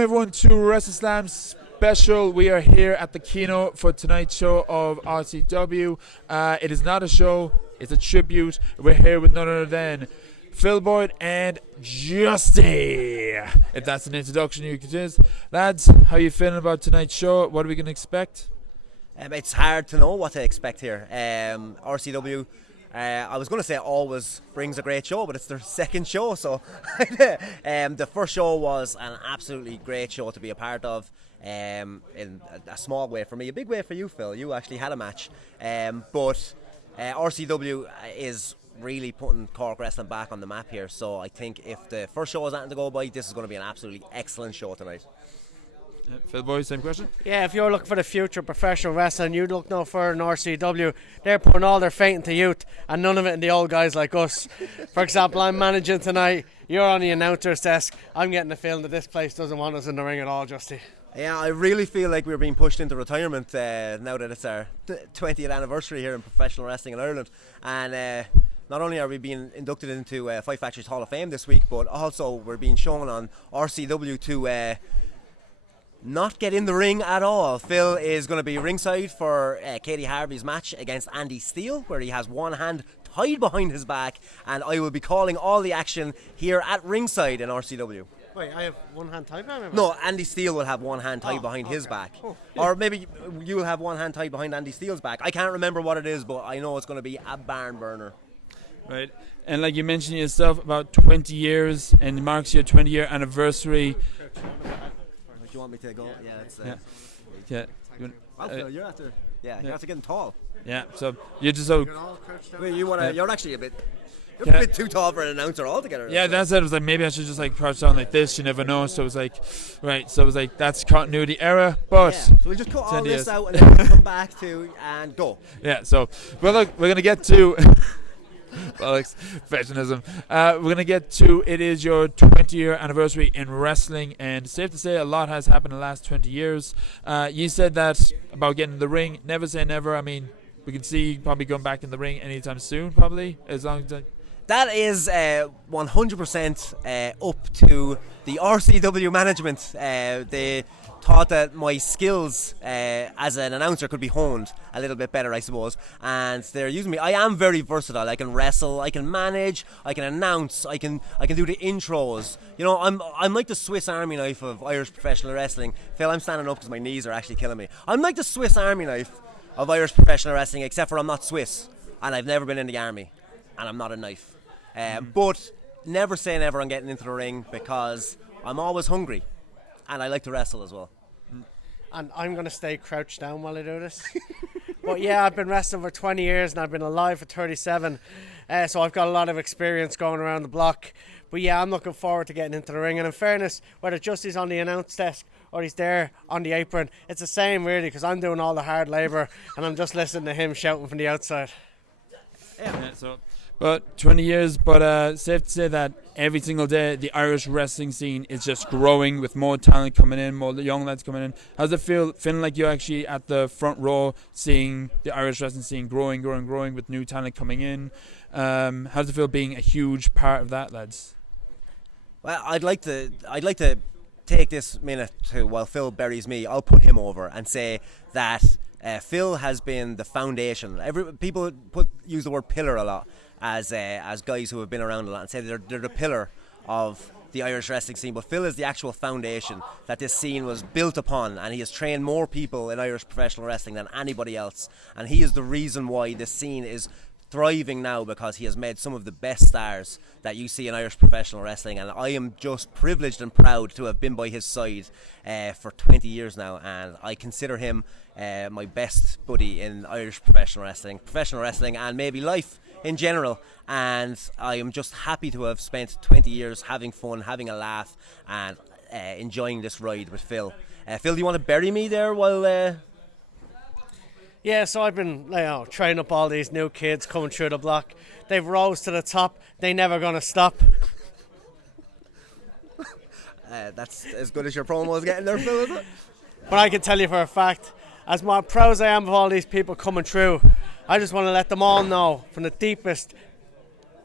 Welcome everyone to WrestleSlam special. We are here at the Kino for tonight's show of RCW. It is not a show, it's a tribute. We're here with none other than Phil Boyd and Justy. If that's an introduction you could use. Lads, how are you feeling about tonight's show? What are we going to expect? It's hard to know what to expect here. RCW, I was going to say always brings a great show, but it's their second show. So the first show was an absolutely great show to be a part of. In a small way for me, a big way for you, Phil. You actually had a match. But RCW is really putting Cork wrestling back on the map here. So I think if the first show is anything to go by, this is going to be an absolutely excellent show tonight. Phil Boyd, same question? Yeah, if you're looking for the future of professional wrestling, you'd look no further than RCW. They're putting all their faith into youth and none of it in the old guys like us. For example, I'm managing tonight, you're on the announcer's desk. I'm getting the feeling that this place doesn't want us in the ring at all, Justy. Yeah, I really feel like we're being pushed into retirement now that it's our 20th anniversary here in professional wrestling in Ireland. And not only are we being inducted into Fight Factory's Hall of Fame this week, but also we're being shown on RCW to not get in the ring at all. Phil is going to be ringside for Katie Harvey's match against Andy Steele, where he has one hand tied behind his back, and I will be calling all the action here at ringside in RCW. Wait, I have one hand tied behind my back? No, Andy Steele will have one hand tied behind his back. Oh. Or maybe you will have one hand tied behind Andy Steele's back. I can't remember what it is, but I know it's going to be a barn burner. Right. And like you mentioned yourself, about 20 years, and it marks your 20-year anniversary. Do you want me to go? Yeah, that's Yeah. Phil, you're after. Yeah, you're after getting tall. Yeah. So you're just so. Wait, you're actually a bit too tall for an announcer altogether. Yeah, that's it. It was like maybe I should just like crouch down like this. You never know. So it was like, right. So it was like that's continuity error. But so we'll just cut all this out and then we'll come back to and go. Yeah. So well, look, we're gonna get to. Alex, professionalism. We're going to get to, it is your 20-year anniversary in wrestling, and safe to say a lot has happened in the last 20 years. You said that about getting in the ring. Never say never. I mean, we can see you probably going back in the ring anytime soon, probably, as long as... That is 100% up to the RCW management. They thought that my skills as an announcer could be honed a little bit better, I suppose, and they're using me. I am very versatile. I can wrestle, I can manage, I can announce, I can do the intros. You know, I'm like the Swiss Army knife of Irish professional wrestling. Phil, I'm standing up because my knees are actually killing me. I'm like the Swiss Army knife of Irish professional wrestling, except for I'm not Swiss, and I've never been in the army, and I'm not a knife. But never say never on getting into the ring, because I'm always hungry and I like to wrestle as well. And I'm going to stay crouched down while I do this. But yeah, I've been wrestling for 20 years and I've been alive for 37. So I've got a lot of experience going around the block. But yeah, I'm looking forward to getting into the ring. And in fairness, whether Justy's on the announce desk or he's there on the apron, it's the same really, because I'm doing all the hard labour and I'm just listening to him shouting from the outside. Yeah, so... But 20 years, but safe to say that every single day the Irish wrestling scene is just growing with more talent coming in, more young lads coming in. How's it feel, feeling like you're actually at the front row seeing the Irish wrestling scene growing with new talent coming in? How's it feel being a huge part of that, lads? Well, I'd like to take this minute to, while Phil buries me, I'll put him over and say that Phil has been the foundation. People use the word pillar a lot as guys who have been around a lot and say they're the pillar of the Irish wrestling scene, but Phil is the actual foundation that this scene was built upon, and he has trained more people in Irish professional wrestling than anybody else, and he is the reason why this scene is thriving now, because he has made some of the best stars that you see in Irish professional wrestling, and I am just privileged and proud to have been by his side for 20 years now, and I consider him my best buddy in Irish professional wrestling and maybe life in general, and I am just happy to have spent 20 years having fun, having a laugh, and enjoying this ride with Phil. Phil, do you want to bury me there while... Yeah, so I've been training up all these new kids coming through the block. They've rose to the top. They never going to stop. That's as good as your promo is getting there, Phil, is it? But I can tell you for a fact, as proud as I am of all these people coming through, I just want to let them all know from the deepest,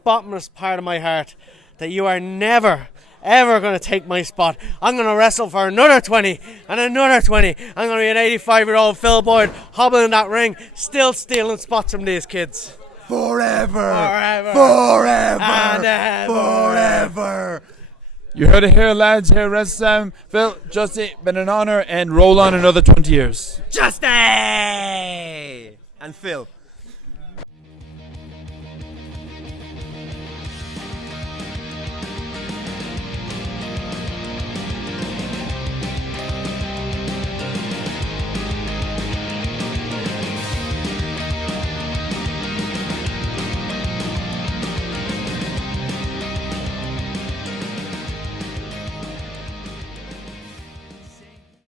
bottomless part of my heart that you are never, ever going to take my spot. I'm going to wrestle for another 20 and another 20. I'm going to be an 85-year-old Phil Boyd hobbling in that ring, still stealing spots from these kids. Forever. And ever. Forever. You heard it here, lads. Here, WrestleSlam. Phil, Justy, been an honor, and roll on another 20 years. Justy! And Phil.